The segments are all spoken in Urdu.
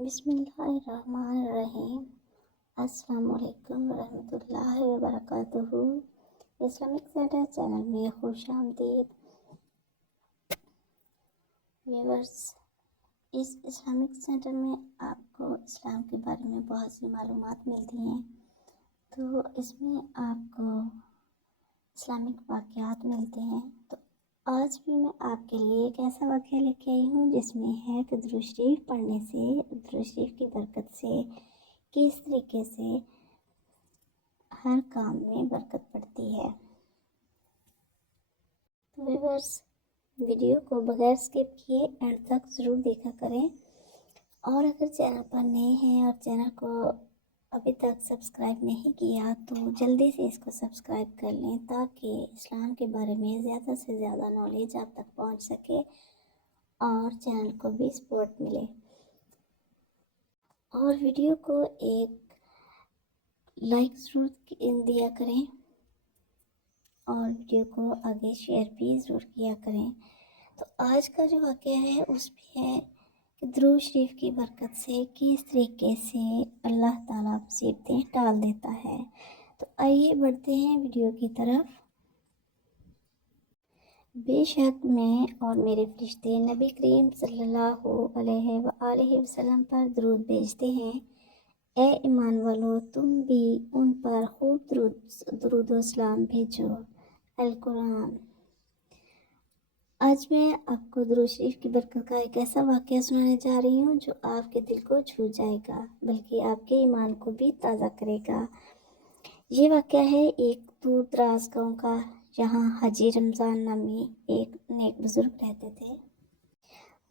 بسم اللہ الرحمن الرحیم۔ السلام علیکم ورحمۃ اللہ وبرکاتہ۔ اسلامک سینٹر چینل میں خوش آمدید ویورز۔ اس اسلامک سینٹر میں آپ کو اسلام کے بارے میں بہت سی معلومات ملتی ہیں، تو اس میں آپ کو اسلامک واقعات ملتے ہیں۔ تو آج بھی میں آپ کے لیے ایک ایسا واقعہ لے کے آئی ہوں جس میں ہے کہ درود شریف پڑھنے سے، درود شریف کی برکت سے کس طریقے سے ہر کام میں برکت پڑتی ہے۔ تو ویورز، ویڈیو کو بغیر سکپ کیے اینڈ تک ضرور دیکھا کریں، اور اگر چینل پر نئے ہیں اور چینل کو ابھی تک سبسکرائب نہیں کیا تو جلدی سے اس کو سبسکرائب کر لیں تاکہ اسلام کے بارے میں زیادہ سے زیادہ نالج آپ تک پہنچ سکے اور چینل کو بھی سپورٹ ملے۔ اور ویڈیو کو ایک لائک ضرور دیا کریں اور ویڈیو کو آگے شیئر بھی ضرور کیا کریں۔ تو آج کا جو واقعہ ہے اس میں ہے کہ درود شریف کی برکت سے کس طریقے سے اللہ تعالیٰ مصیبتیں ٹال دیتا ہے۔ تو آئیے بڑھتے ہیں ویڈیو کی طرف۔ بے شک میں اور میرے فرشتے نبی کریم صلی اللہ علیہ وآلہ وسلم پر درود بھیجتے ہیں۔ اے ایمان والو، تم بھی ان پر خوب درود و سلام بھیجو۔ القرآن۔ آج میں آپ کو درود شریف کی برکت کا ایک ایسا واقعہ سنانے جا رہی ہوں جو آپ کے دل کو چھو جائے گا، بلکہ آپ کے ایمان کو بھی تازہ کرے گا۔ یہ واقعہ ہے ایک دور دراز گاؤں کا، جہاں حاجی رمضان نامی ایک نیک بزرگ رہتے تھے۔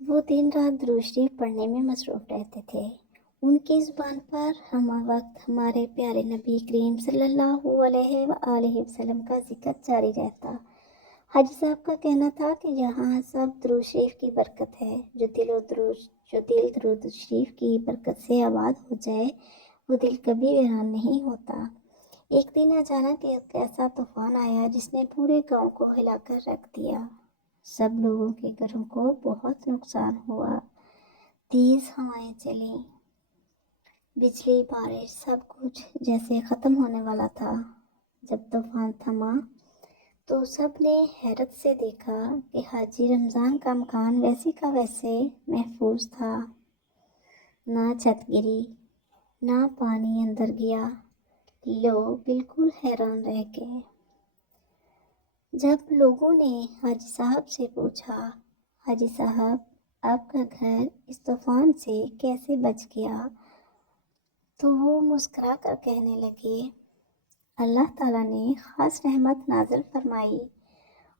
وہ دن رات درود شریف پڑھنے میں مصروف رہتے تھے۔ ان کی زبان پر ہمہ وقت ہمارے پیارے نبی کریم صلی اللہ علیہ وآلہ وسلم کا ذکر جاری رہتا۔ حاجی صاحب کا کہنا تھا کہ جہاں سب درود شریف کی برکت ہے، جو دل درود شریف کی برکت سے آباد ہو جائے وہ دل کبھی ویران نہیں ہوتا۔ ایک دن اچانک ایک ایسا طوفان آیا جس نے پورے گاؤں کو ہلا کر رکھ دیا۔ سب لوگوں کے گھروں کو بہت نقصان ہوا۔ تیز ہوائیں چلیں، بجلی، بارش، سب کچھ جیسے ختم ہونے والا تھا۔ جب طوفان تھما تو سب نے حیرت سے دیکھا کہ حاجی رمضان کا مکان ویسے کا ویسے محفوظ تھا۔ نہ چھت گری، نہ پانی اندر گیا۔ لوگ بالکل حیران رہ گئے۔ جب لوگوں نے حاجی صاحب سے پوچھا، حاجی صاحب آپ کا گھر اس طوفان سے کیسے بچ گیا؟ تو وہ مسکرا کر کہنے لگے، اللہ تعالیٰ نے خاص رحمت نازل فرمائی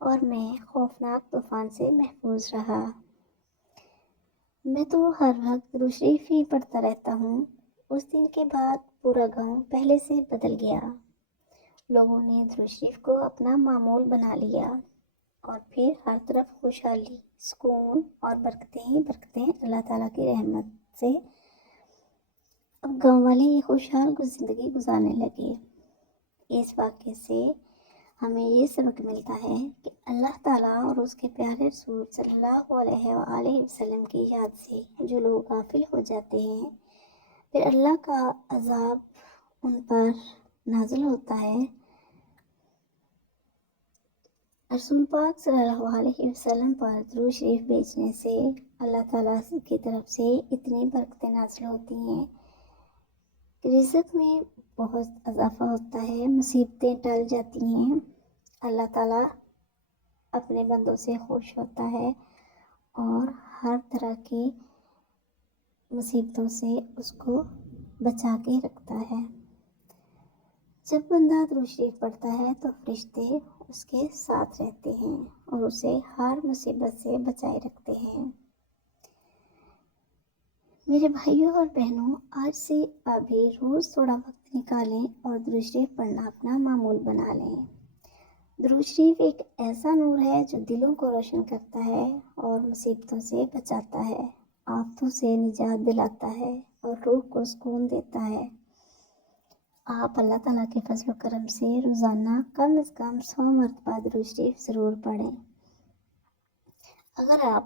اور میں خوفناک طوفان سے محفوظ رہا۔ میں تو ہر وقت درود شریف ہی پڑھتا رہتا ہوں۔ اس دن کے بعد پورا گاؤں پہلے سے بدل گیا۔ لوگوں نے درود شریف کو اپنا معمول بنا لیا اور پھر ہر طرف خوشحالی، سکون اور برکتیں ہی برکتیں اللہ تعالیٰ کی رحمت سے اب گاؤں والے یہ خوشحال زندگی گزارنے لگے۔ اس واقعے سے ہمیں یہ سبق ملتا ہے کہ اللہ تعالیٰ اور اس کے پیارے رسول صلی اللہ علیہ وآلہ وسلم کی یاد سے جو لوگ غافل ہو جاتے ہیں، پھر اللہ کا عذاب ان پر نازل ہوتا ہے۔ رسول پاک صلی اللہ علیہ وسلم پر درود شریف بھیجنے سے اللہ تعالیٰ کی طرف سے اتنی برکتیں نازل ہوتی ہیں، رزق میں بہت اضافہ ہوتا ہے، مصیبتیں ٹل جاتی ہیں، اللہ تعالیٰ اپنے بندوں سے خوش ہوتا ہے اور ہر طرح کی مصیبتوں سے اس کو بچا کے رکھتا ہے۔ جب بندہ درود شریف پڑھتا ہے تو فرشتے اس کے ساتھ رہتے ہیں اور اسے ہر مصیبت سے بچائے رکھتے ہیں۔ میرے بھائیوں اور بہنوں، آج سے آپ بھی روز تھوڑا وقت نکالیں اور درود شریف پڑھنا اپنا معمول بنا لیں۔ درود شریف ایک ایسا نور ہے جو دلوں کو روشن کرتا ہے اور مصیبتوں سے بچاتا ہے، آفتوں سے نجات دلاتا ہے اور روح کو سکون دیتا ہے۔ آپ اللہ تعالیٰ کے فضل و کرم سے روزانہ کم از کم 100 مرتبہ درود شریف ضرور پڑھیں۔ اگر آپ